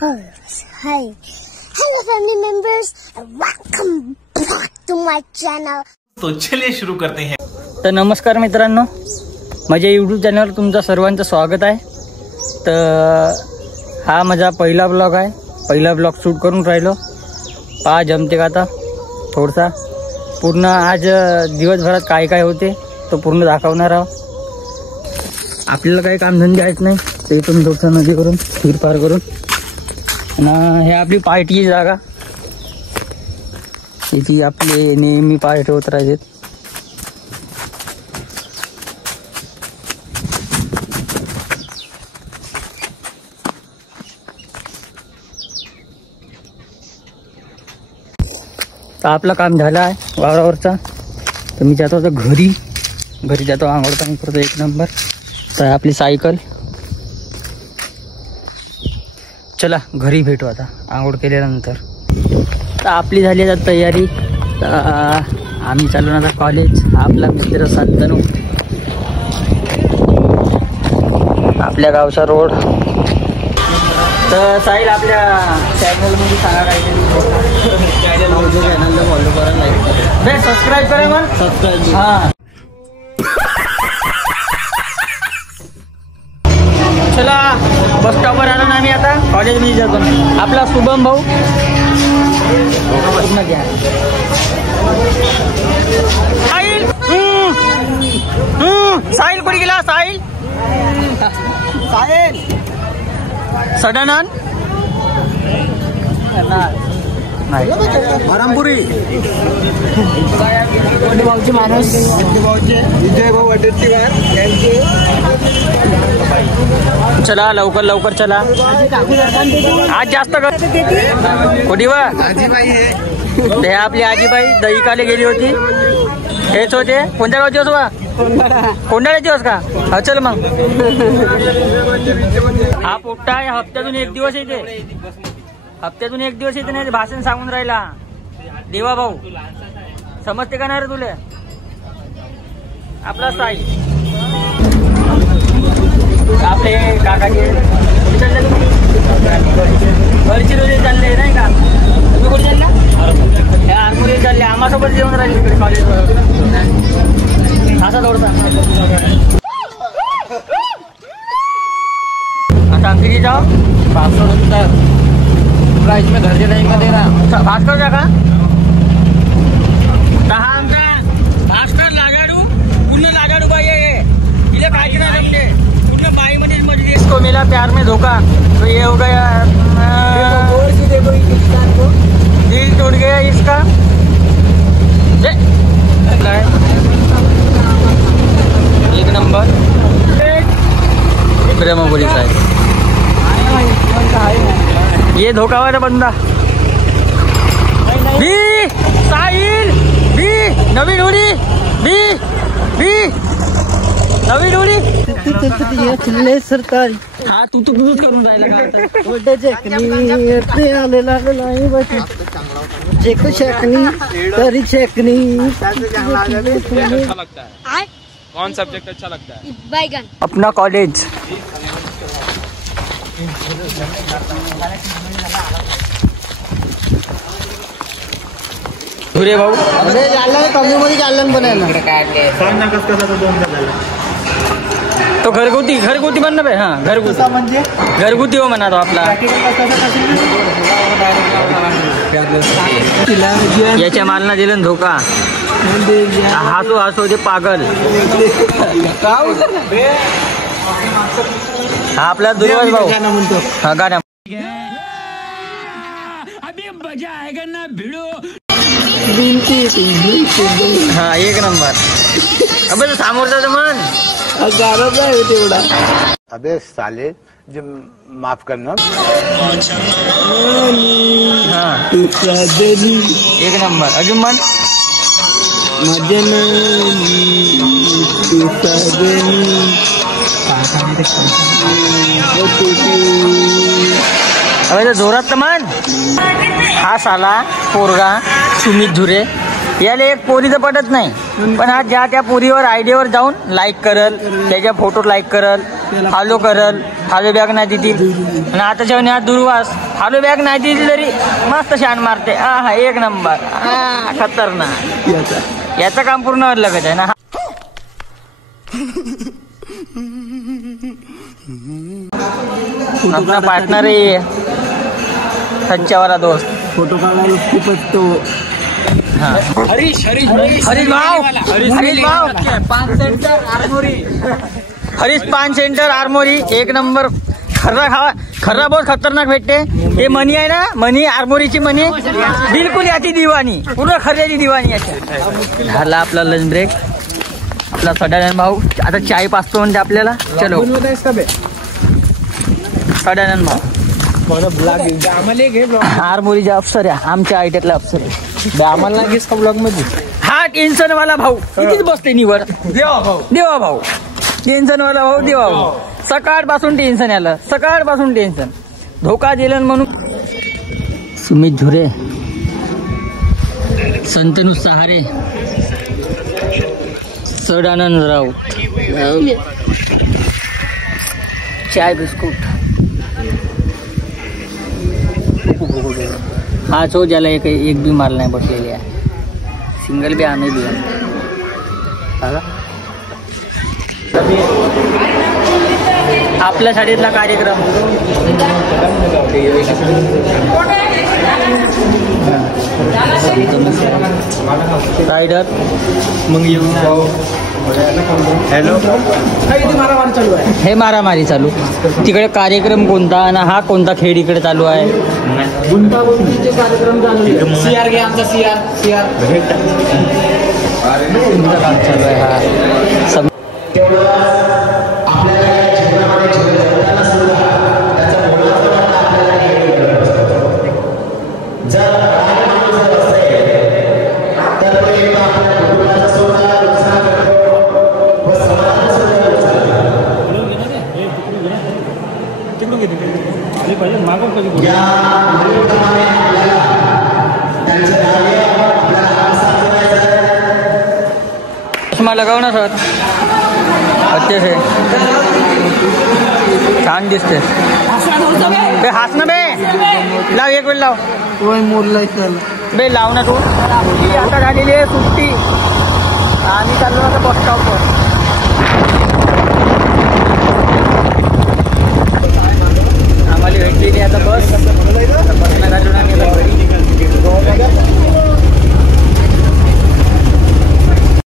Hi, hello family members and welcome back to my channel. तो चलिए शुरू करते हैं. तर नमस्कार मित्रांनो, माझ्या यूट्यूब चॅनलवर तुमचं सर्वांचं स्वागत आहे. तर हा माझा पहिला ब्लॉग आहे. पहिला ब्लॉग शूट करून राहिलो. पहा जमते का आता थोडसा पूर्ण आज दिवसभरात काय काय होते तो पूर्ण दाखवणार आहोत. आपल्याला काही कामधंदे आहेत नाही, ते इथून थोडंसं नदी करून फिरफार करून आणि हे आपली पार्टीची जागा. इथे आपले नेहमी पार्टी होत राहतात. तर आपलं काम झालं आहे वावरावरचा. तर मी जातो आता घरी जातो, आंघोळ पाणी करतो एक नंबर. तर आपली सायकल, चला घरी भेटू आता आंघोळ केल्यानंतर. तर आपली झाली आता तयारी. आम्ही चालू आता कॉलेज. आपला मित्र शांतनू, आपल्या गावचा रोड. तर साहिल आपल्या चॅनलमध्ये सांगा काहीतरी. चॅनलला फॉलो करा, लाईक करा, सबस्क्राईब करा. मग सबस्क्राईब. हां चला बस स्टॉपवर आलो ना आम्ही आता. कॉलेजमध्ये जातो. आपला शुभम भाऊ पूर्ण घ्या. साहिल साहिल कुठे गेला? साहिल सडनन नाही बरमपुरी भाऊचे माणूस विजय भाऊ वडेट्टीवार यांचे. चला लवकर लवकर चला. आज जास्त कुठे वा आजीबाई आहे. ते आपली आजीबाई दहीकाले गेली होती. हेच होते. कोणत्या गावचे होस वा? कोंडाळ्याचे होस का? हा चल मग. हा पोट्टा आहे. हप्त्यातून एक दिवस येते. हप्त्यातून एक दिवस येते. नाही भाषण सांगून राहिला देवा भाऊ. समजते का नाही रे तुले? आपला साई आपले काकाचे चालले तुम्ही घरची रोजे चालले नाही का? तुम्ही कुठे चालला? आरमोरी चालले. आम्हासोबत जेवण राहिले इकडे कॉलेजवर. असा थोडसा आता आमची जाओ 500 रुपये प्राइस में घर नहीं का दे रहा. भास्कर जा का दहा आमचा भास्कर लागाडू पूर्ण लागाडू बाई आहे. इले काय करा जमते पूर्ण बाई मध्येच मजली. इसको मिला प्यार में धोखा तो ये हो गया. दिल टूट गया इसका. एक नंबर ब्रह्मपुरी साहेब. ये धोखा वाला बंदा बी साहिल बी नवीन उडी बी नवीन उडी चिल्ले सरकार. हा तू करून राहिला तरी चेकनी. अच्छा लगता है? कौन सब्जेक्ट अच्छा लगता है? बैगन. अपना कॉलेज धुरे भाऊ कमी मध्ये चाललं पण तो घरगुती बनणं बे. हा घरगुती म्हणजे घरगुती हो म्हणा तो आपला. याच्या मालना दिलं धोका. हसो ते पागल. हा आपला दुर्वास भाऊ. हा गाण्या हा एक नंबर. अबे तो समोरचा मन तेवढा. अबे साले जो माफ करना. हा एक नंबर. अजून मन अबे जोरात तर मन. हा साला पोरगा सुमित धुरे याला एक पोरीचं पटत नाही. पण हा ज्या त्या पोरीवर आयडियावर जाऊन लाईक करल, त्याच्या फोटो लाईक करल, फॉलो करल, फॉलो बॅक नाही देतील. आणि आता जेव्हा दुर्वास फॉलो बॅक नाही दिली तरी मस्त शान मारते. हा एक नंबर, खतरनाक. याचं काम पूर्ण लगत आहे ना. आपला पार्टनर आहे सच्चावाला दोस्त. फोटो काढायला खूपच तो हरीश भाव 5 सेंटर आरमोरी एक नंबर. खर्रा बहुत खतरनाक भेटते. हे मनी आहे ना, मनी आरमोरीची मनी बिलकुल याची दिवाणी, पूर्ण खर्याची दिवाणी याची. झाला आपला लंच ब्रेक. आपला सडानंद भाऊ आता चाय पाचतो म्हणते आपल्याला. चलो सडानंद भाऊ आरमोरीचे अफसर आहे, आमच्या आयटीतला अफसर आहे. आम्हाला ब्लॉग मध्ये हा टेन्शन वाला भाऊ कितीच बसते निवर. देवा भाऊ टेन्शन वाला भाऊ, देवा भाऊ. सकाळपासून टेन्शन आलं, सकाळपासून टेन्शन. धोका दिलं म्हणून. सुमित झुरे, संतनु सहारे, सदानंद राऊत, चाय बिस्कुट. हा जो ज्याला एक बी माल नाही बसलेली आहे. सिंगल बी आणे बी आपल्या शाळेतला कार्यक्रम. रायडर मग हॅलो, हे मारामारी चालू. तिकडे कार्यक्रम कोणता आणि हा कोणता खेळ इकडे चालू आहे. गुंतागुंतीचे कार्यक्रम चालू. सीआर घ्या आमचा सीआर काम चालू आहे. हा चष्मा लगाव ना सर, अच्छे से छान दिसते. हास ना बे, लाव एक वेळ लाव. बे लाव ना तू. आता झालेली आहे सुट्टी. आम्ही चाललो आता बस स्टॉपवर.